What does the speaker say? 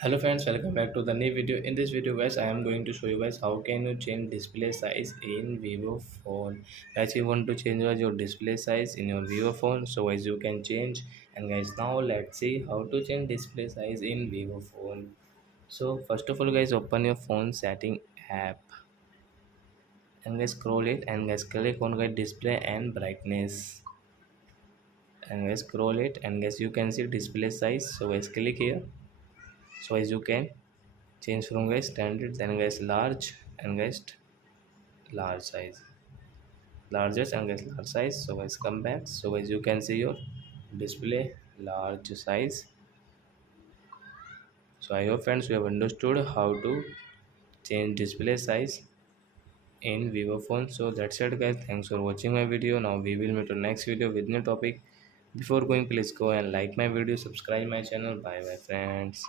Hello friends, welcome back to the new video. In this video guys, I am going to show you guys how can you change display size in Vivo phone. Guys, you want to change your display size in your Vivo phone, so guys you can change. And guys, now let's see how to change display size in Vivo phone. So first of all guys, open your phone setting app and guys scroll it and guys click on guys display and brightness and guys scroll it and guys you can see display size. So guys click here. So as you can change from guys standard then guys large and guys large size, largest and guys large size. So guys come back. So guys you can see your display large size. So I hope friends you have understood how to change display size in Vivo phone. So that's it guys, thanks for watching my video. Now we will meet on next video with new topic. Before going, please go and like my video, subscribe my channel. Bye bye friends.